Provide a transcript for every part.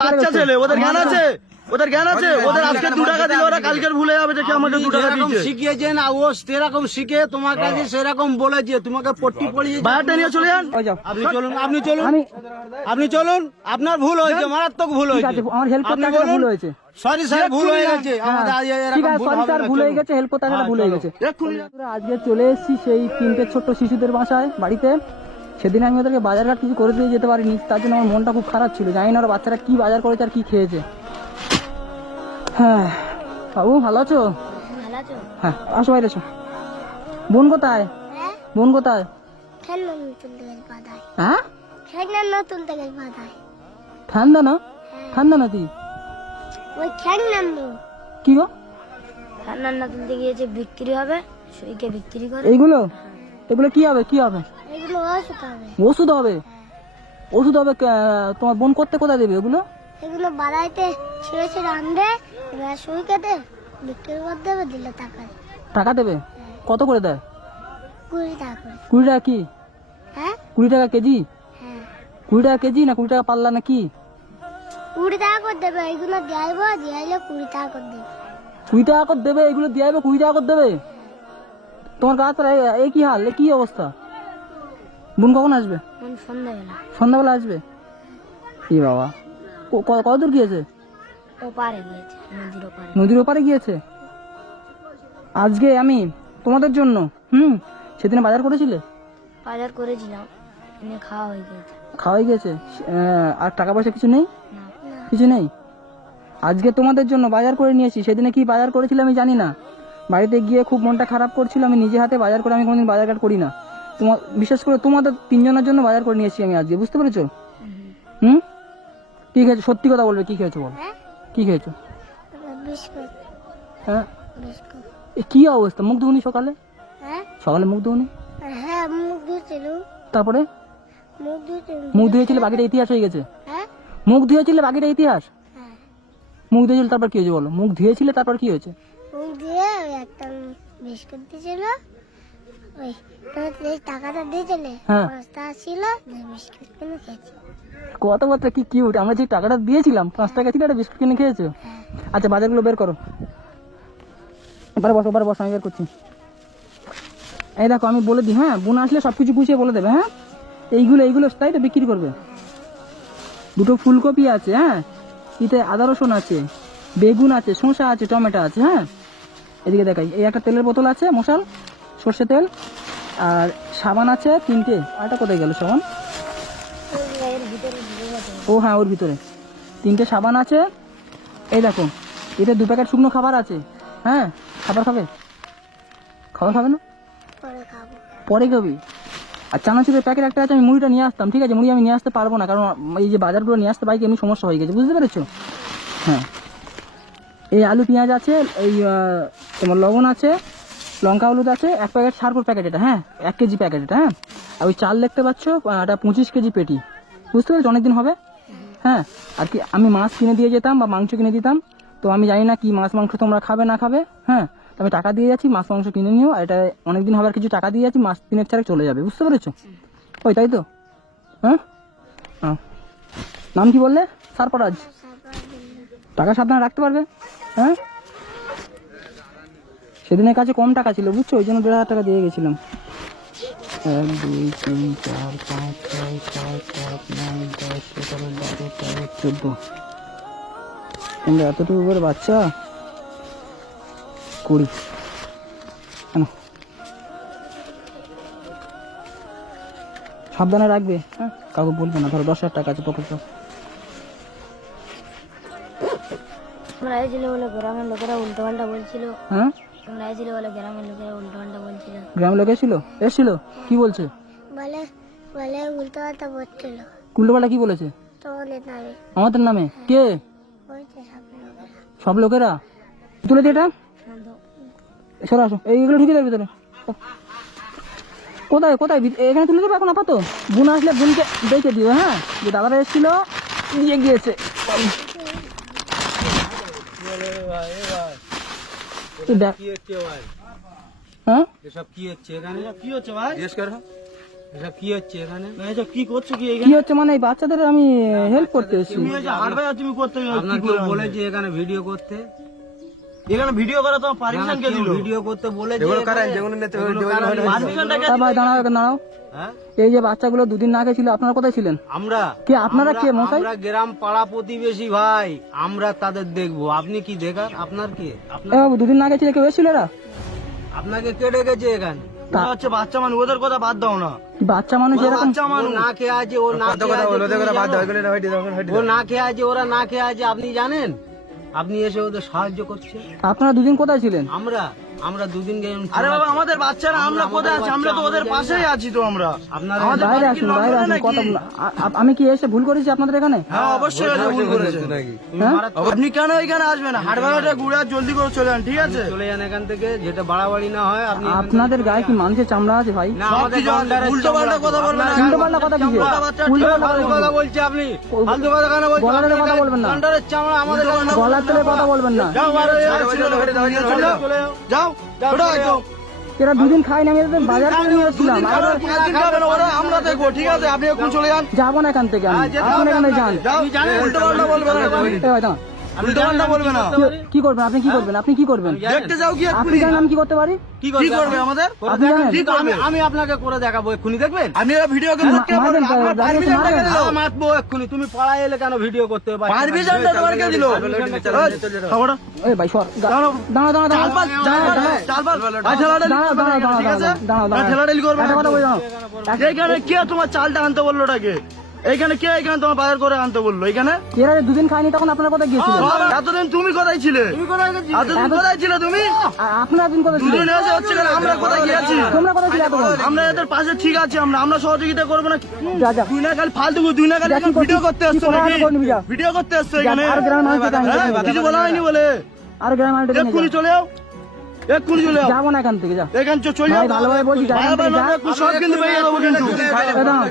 বাচ্চা ছেলে ওদের জ্ঞান আছে? ওদের জ্ঞান আছে? ওদের আজকে দু টাকা দিলে ওরা কালকের ভুলে যাবে যে কি আমাদের দু টাকা যেরকম শিখিয়েছেন আর ও সেরকম শিখে তোমার কাছে সেরকম বলেছে তোমাকে পট্টি পড়িয়ে বাইরটা নিয়ে চলে যান। আপনি চলুন আপনি চলুন। আপনি চলুন আপনার ভুল হয়েছে মারাত্মক ভুল হয়েছে। আছে আমার হেল্প করতে ভুল হয়েছে। সরি স্যার ভুল হয়ে গেছে হ্যাঁ, আমাদের ঠিক আছে সরি স্যার ভুল হয়ে গেছে হেল্প করতে হ্যাঁ, ভুল হয়ে গেছে। আজকে চলে এসেছি সেই তিনটে ছোট্ট শিশুদের বাসায় বাড়িতে। সেদিন আমি ওদেরকে বাজারঘাট কিছু করে দিয়ে যেতে পারিনি তার জন্য আমার মনটা খুব খারাপ ছিল। জানি না ওরা বাচ্চারা কি বাজার করেছে আর কি খেয়েছে। হ্যাঁ বাবু ভালো আছো? হ্যাঁ আসো বাইরে এসো বোন কোথায়? হ্যাঁ? বোন কোথায়? হ্যাঁ? ঠান্ডা না ঠান্ডা নাকি ওই কি গো? খেলনা নতুন থেকে গিয়েছে বিক্রি হবে সইকে বিক্রি করে। এইগুলো? এগুলো কি হবে কি হবে? ওষুধ হবে। ওষুধ হবে? হবে তোমার বোন করতে কোথায় দেবে এগুলো? এগুলো বাড়াইতে ছিঁড়ে ছিঁড়ে আনবে এবার সই কেটে বিক্রি করে দেবে দিলে টাকা। টাকা দেবে? কত করে দেয়? কুড়ি টাকা কুড়ি টাকা কি? হ্যাঁ? কুড়ি টাকা কেজি? হ্যাঁ। কুড়ি টাকা কেজি না কুড়ি টাকা পাল্লা না কি? কুড়ি টাকা করে দেবে এগুলো দিয়াইবো দিয়াইলে কুড়ি টাকা করে দেবে। কুড়ি টাকা করে দেবে এগুলো কুড়ি টাকা করে দেবে? তোমার গাছ এই কি হাল? এ কি অবস্থা? বোন কখন আসবে? সন্ধ্যাবেলা। সন্ধ্যাবেলা আসবে? কি বাবা। কত দূর গিয়েছে? নদীর ওপারে। গিয়েছে? আজকে আমি তোমাদের জন্য হুম? সেদিনে বাজার করেছিলে? বাজার করেছিলাম খাওয়া হয়ে গেছে খাওয়াই গেছে আর টাকা পয়সা কিছু নেই? কিছু নেই? আজকে তোমাদের জন্য বাজার করে নিয়েছি। সেদিনে কি বাজার করেছিল আমি জানি না। বাড়িতে গিয়ে খুব মনটা খারাপ করছিল আমি নিজে হাতে বাজার করে আমি কোনোদিন বাজারঘাট করি না। তোমার বিশেষ করে তোমাদের তিনজনের জন্য বাজার করে নিয়েছি আমি আজকে বুঝতে পেরেছ? হুম? কি খেয়েছো? সত্যি কথা বলবে কি খেয়েছো বল? হ্যাঁ? কি খেয়েছো? হ্যাঁ? কি অবস্থা? মুখ ধুনি সকালে? হ্যাঁ? সকালে মুখ ধুনি হ্যাঁ তারপরে? মুখ ধুয়েছিল বাকিটা ইতিহাস হয়ে গেছে? হ্যাঁ? মুখ ধুয়েছিলে বাকিটা ইতিহাস? মুখ ধুয়েছিলে তারপর কি হয়েছে বলো? মুখ ধুয়েছিলে তারপর কি হয়েছে? মুখ ওই একটা বিস্কুট দিয়েছিল। ওই টাকাটা দিয়েছিলে হ্যাঁ। পাঁচটা ছিল বিস্কুট কিনে খেয়েছি। কি কিউট আমরা যে টাকাটা দিয়েছিলাম পাঁচ টাকা ছিল একটা বিস্কুট কিনে খেয়েছো? হ্যাঁ। আচ্ছা বাজারগুলো বের করো। এবারে বসো এবারে বসো আমি বের করছি। এই দেখো আমি বলে দিই হ্যাঁ বোন আসলে সব কিছু গুছিয়ে বলে দেবে হ্যাঁ? এইগুলো এইগুলো তাই তো বিক্রি করবে। দুটো ফুলকপি আছে হ্যাঁ? ইতে আদা রসুন আছে বেগুন আছে শসা আছে টমেটো আছে হ্যাঁ? এদিকে দেখাই এই একটা তেলের বোতল আছে মশাল। সর্ষে তেল আর সাবান আছে তিনটে। আরটা কোথায় গেল সাবান? ও হ্যাঁ ওর ভিতরে। তিনটে সাবান আছে। এই দেখো, এতে দু প্যাকেট শুকনো খাবার আছে। হ্যাঁ খাবার খাবে? খাবার খাবে না? পরে খাবি। আর চানাচুরের প্যাকেট একটা আছে, আমি মুড়িটা নিয়ে আসতাম, ঠিক আছে? মুড়ি আমি নিয়ে আসতে পারব না, কারণ এই যে বাজারগুলো নিয়ে আসতে বাইকে এমনি সমস্যা হয়ে গেছে, বুঝতে পেরেছ? হ্যাঁ। এই আলু, পেঁয়াজ আছে, এই তোমার লবণ আছে লঙ্কা, হলুদ আছে, এক প্যাকেট সারপুর প্যাকেট এটা হ্যাঁ? এক কেজি প্যাকেট এটা হ্যাঁ? আর ওই চাল দেখতে পাচ্ছ এটা পঁচিশ কেজি পেটি। বুঝতে পেরেছ? অনেকদিন হবে হ্যাঁ? আর কি, আমি মাছ কিনে দিয়ে যেতাম বা মাংস কিনে দিতাম, তো আমি জানি না কি মাছ মাংস তোমরা খাবে, না খাবে হ্যাঁ? আমি টাকা দিয়ে যাচ্ছি, মাছ মাংস কিনে নিও, আর এটা অনেকদিন হবে আর কিছু টাকা দিয়ে যাচ্ছি, মাছ তিনেক চারেক চলে যাবে, বুঝতে পেরেছ? ওই, তাই তো? হ্যাঁ? হ্যাঁ। নাম কি বললে? সারপরাজ। টাকা সাবধানে রাখতে পারবে হ্যাঁ? সেদিনের কাছে কম টাকা ছিল বুঝছ? ওই জন্য দেড় হাজার টাকা দিয়ে গেছিলাম। এক দুই তিন চার পাঁচ ছয় সাত আট নয় দশ এগারো বারো তেরো চোদ্দ। কিন্তু এতটুকু করে বাচ্চা? কুড়ি। কেন? সাবধানে রাখবে হ্যাঁ? কাউকে বলবে না ধরো দশ হাজার টাকা আছে পকেট তোমরা গ্রামের লোকেরা উল্টো পাল্টা বলছিল হ্যাঁ? বলে গ্রামের লোকেরা উল্টো পাল্টা বলছিল। গ্রাম লোক এসেছিল? এসেছিল? কি বলছে? বলে বলে উল্টো পাল্টা বলছিল। কুল্টোপাল্টা কি বলেছে? তোমাদের নামে। আমাদের নামে? কে? সব লোকেরা। তুলে দিয়ে এটা? সরে আসো। এইগুলো ঢুকে যাবে ভিতরে। কোথায় কোথায়? এখানে তুলে দেবে এখন আপাতত? বোন আসলে বোনকে দেখে দিও হ্যাঁ? যে দাদারা এসেছিল নিয়ে গিয়েছে। এই দেখ। কি হচ্ছে ভাই? হ্যাঁ? এসব কি হচ্ছে এখানে? কি হচ্ছে ভাই? জিজ্ঞেস করো। এসব কি হচ্ছে এখানে? এসব কি করছ কি কি হচ্ছে মানে এই বাচ্চাদের আমি হেল্প করতে এসেছি। তুমি এই যে তুমি করতে এখানে ভিডিও করতে? এখানে ভিডিও করা তোমার পারমিশন কে দিল? ভিডিও করতে কারা নিয়েছে? পারমিশনটা কে ভাই দাঁড়াও দাঁড়াও। হ্যাঁ? এই যে বাচ্চাগুলো দুদিন না ছিল আপনারা কোথায় ছিলেন? আমরা কে আপনারা কে মশাই? আমরা গ্রাম পাড়া প্রতিবেশী ভাই আমরা তাদের দেখব। আপনি কি দেখার আপনার কি? আপনার বাবু দুদিন আগে ছিল কেউ এসেছিল এরা? আপনাকে কে ডেকেছে এখানে? হচ্ছে বাচ্চা মানুষ ওদের কথা বাদ দাও না। বাচ্চা মানুষ এরকম বাচ্চা মানুষ। না খেয়ে আছে? ও না খেয়ে আছে ওরা না খেয়ে আছে আপনি জানেন? আপনি এসে ওদের সাহায্য করছেন? আপনারা দুদিন কোথায় ছিলেন? আমরা। আমরা দুদিন গেলাম আরে বাবা আমাদের বাচ্চারা আমরা কোথায় আছি? আমরা তো ওদের পাশেই আছি তো আমরা। আপনারা বাইরে আসুন বাইরে আসুন কথা আমি কি এসে ভুল করেছি আপনাদের এখানে? হ্যাঁ অবশ্যই এটা ভুল করেছে। তুমি হ্যাঁ? আপনি কেন এখানে আসবেন? হাট বাগানটা ঘুরে জলদি করে চলে যান ঠিক আছে? চলে যান এখান থেকে যেটা বাড়াবাড়ি না হয় আপনি আপনাদের গায়ে কি মানুষের চামড়া আছে ভাই? না আমাদের কিছু উল্টো পাল্টা কথা বলবেন না। উল্টো পাল্টা কথা কি? উল্টো পাল্টা কথা কথা বলছে আপনি। ফালতু কথা কেন বলছেন? গলার কথা বলবেন না। চামড়া আমাদের গলার তলে কথা বলবেন না। যাও বাইরে যাও, এরা দুদিন আমি বাজার করে নিয়ে খাবে না, ওরা আমরা দেখব ঠিক আছে আপনি এখন চলে যান। যাব না এখান থেকে আমি। হ্যাঁ, আপনি এখানে যান। উল্টো পাল্টা বলবে না। কি- করবেন? আপনি কি করবেন? আপনি কি করবেন? দেখতে যাও কি আপনি। এক্ষুনি? জানেন আমি কি করতে পারি? কি কি করবে আমাদের? আপনি কি করবে? আমি- আমি আপনাকে করে দেখাবো এক্ষুনি দেখবেন? আমি এরা ভিডিও কে মা- মারবেন তো, দাঁড়িয়ে তো মারবেন। হ্যাঁ, এক্ষুনি। তুমি পাড়ায় এলে কেন ভিডিও করতে পারছ না? পারমিশনটা তোমার কে দিল? এই ভাই সর। গা- দাঁড়াও। দাঁড়াও দাঁড়াও দাঁড়াও। চালপাল চালপাল চালপাল ভাই ঠেলাটা দাঁড়াও দাঁড়াও দাঁড়াও ঠিক আছে? দাঁড়াও দাঁড়াও ভাই, ঠেলাঠালি করবে একটা না কথা তো। বলে। দাও এইখানে কে তোমার চালটা আনতে বলল ওটাকে? এইখানে কে এখানে তোমার বাজার করে আনতে বলল? এখানে এরা দুদিন খায়নি তখন আপনারা কোথায় গিয়েছিলেন এতদিন তুমি কোথায় ছিলে? এতদিন কোথায় ছিলে তুমি? আপনারা দিন কোথায় কেন? আমরা কোথায় গিয়েছি? তোমরা কোথায় ছিলে আমরা এদের পাশে ঠিক আছে আমরা। আমরা সহযোগিতা করব না। দুই না খালি ফালতু দুই না খালি? ভিডিও করতে আসছো। ভিডিও করতে আসছো এখানে? হ্যাঁ, কিছু বলা হয়নি বলে। আর গ্রামের চলে যাও। এক্ষুনি চলে যাও যাব না এখান থেকে যা এখান চলে যাও ভালোভাবে বলছি, যা, এখান থেকে যা। সব কিন্তু পেয়ে যাব কিন্তু এ দাঁড়াও।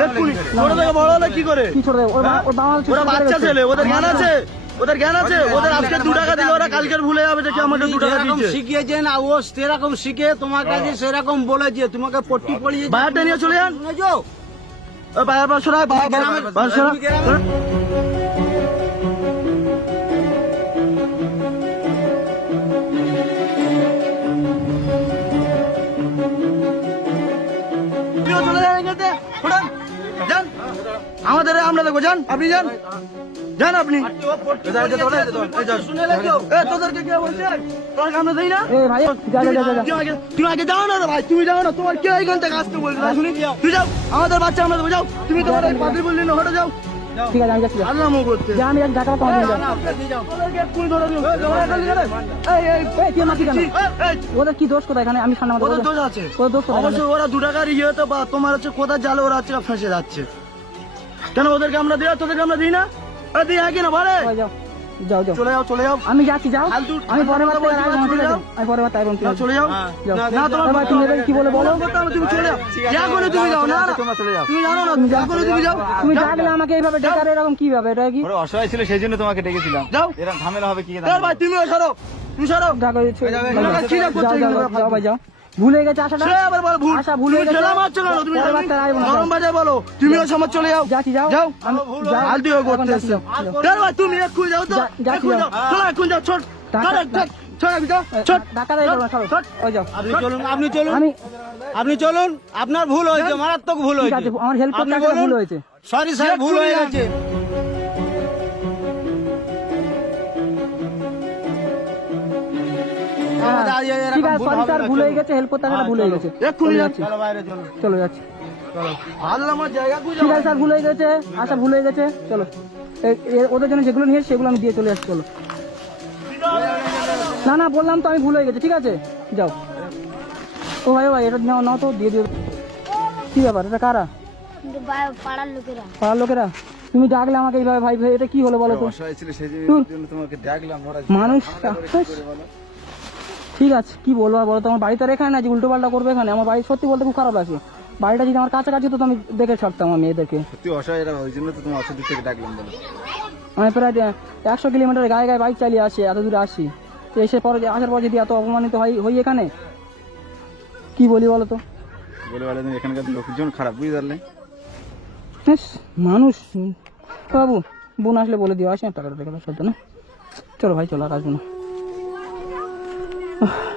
এক্ষুনি ছোট থেকে বড় হলে কি করে কি ছোট দেব? ওর বা- ওর বাবা হচ্ছে ওরা বাচ্চা ছেলে ওদের জ্ঞান আছে ওদের জ্ঞান আছে ওদের আজকে দু টাকা দিলে ওরা কালকের ভুলে যাবে যে কি আমাকে দু টাকা ও সেরকম শিখে তোমার কাছে সেরকম বলেছে তোমাকে পট্টি পড়িয়ে বাইরটা নিয়ে চলে যান ওই বাইরে বাইরে চলে যান এখান উঠান। যান। আমাদের আমরা দেখো যান। আপনি যান। যান আপনি। তোদেরকে কে বলছে? আমরা দেই না? তুমি আগে যাও না ভাই তুমি যাও না। তোমার কে এখান থেকে আসতে বলছে? শুনি। তুই যাও। আমাদের বাচ্চা আমরা যাও। তুমি তোমার পাত্রী বললি না হটে যাও। ঠিক আছে আমি যাচ্ছি যা। আল্লাহ করতে যা আমি যাচ্ছি, ঢাকা তোমার ওদের কি দোষ কোথায় এখানে? আমি সামনে ওদের দোষ আছে। ওদের দোষ? অবশ্যই ওরা দু টাকার ইয়ে হতো বা তোমার হচ্ছে কোথায় জালে ওরা হচ্ছে ফেসে যাচ্ছে। কেন ওদেরকে আমরা দিই তোদেরকে আমরা দিই না? আরে দিই আগে না বলে? যাও। যাও যাও। চলে যাও চলে যাও। আমি যাচ্ছি যাও। আমি পরের বার ঠিক আছে? যাও। আমি পরের বার আসব, ঠিক চলে যাও। যাও। না তোমার তুমি এবার কি বলে বলো? তুমি চলে যাও। যা করে তুমি যাও না না। তুমি জানো না যা করে তুমি যাও। তুমি ডাকলে আমাকে এইভাবে ডেকার এরকম কি ভাবে? এটা কি? ওরা অসহায় ছিল সেই জন্য তোমাকে ডেকেছিলাম। যাও। এরকম ঝামেলা হবে কি এবার ভাই তুমিও সরো। তুমি সরো। ডাকো যাও, যাও, যাও? যাও, যাও ভাই যাও। ভুলে গেছে আশাটা? আবার বলো ভুল। আশা ভুল হয়ে তুমি গেছে। ঠেলা মারছো কেন? তুমি গরম বাজায় বলো। তুমিও সমাজ চলে যাও। যাচ্ছি যাও। যাও। হালদি হয়ে করতে এসছো ভাই তুমি এক্ষুনি যাও তো। এক্ষুনি যাও। যাও। চলো এক্ষুনি যাও। ছোট। আপনি চলুন আপনি চলুন। আপনি চলুন। আপনার ভুল হয়েছে মারাত্মক ভুল হয়েছে। আমার হেল্প করতে। ভুল হয়েছে। সরি স্যার ভুল হয়ে গেছে। ঠিক আছে সরি স্যার ভুল হয়ে গেছে হেল্প করতে হ্যাঁ, ভুল হয়ে গেছে। চলে যাচ্ছি। যাচ্ছি। চলো। যাচ্ছি। ঠিক আছে স্যার ভুল হয়ে গেছে আশা ভুল হয়ে গেছে চলো। ওদের জন্য যেগুলো নিয়ে সেগুলো আমি দিয়ে চলে আসছি চলো। না না বললাম তো আমি ভুল হয়ে গেছে ঠিক আছে? যাও। ও ভাই ভাই এটা নাও নাও তো দিয়ে দিও। কি ব্যাপার এটা কারা? পাড়ার লোকেরা। পাড়ার লোকেরা? তুমি ডাকলে আমাকে এইভাবে ভাই ভাই এটা কি হলো বলো তো? অসহায় ছিল সেই হুম। জন্য তোমাকে ডাকলাম ওরা মানুষ ঠিক আছে কি বলব আর বলো তো আমার বাড়িতে রেখে না যে উল্টো পাল্টা করবে এখানে। আমার বাড়ি সত্যি বলতে খুব খারাপ আছে বাড়িটা যদি আমার কাছাকাছি তো আমি দেখে ছাড়তাম আমি এদেরকে। সত্যি অসহায় এরা ওই জন্য তো তোমার থেকে ডাকলাম বলো। আমি প্রায় একশো কিলোমিটার গায়ে গায়ে বাইক চালিয়ে আসি এত দূরে আসি। তো এসে পরে আসার পর যদি এত অপমানিত হয় হই এখানে? কি বলি বলো তো? বলে বলে এখানকার লোকজন খারাপ বুঝতে পারলে? মানুষ। বাবু বোন আসলে বলে দিও আসি টাকাটা টাকা সত্য না। চলো ভাই চলো আর আসব না। Oh.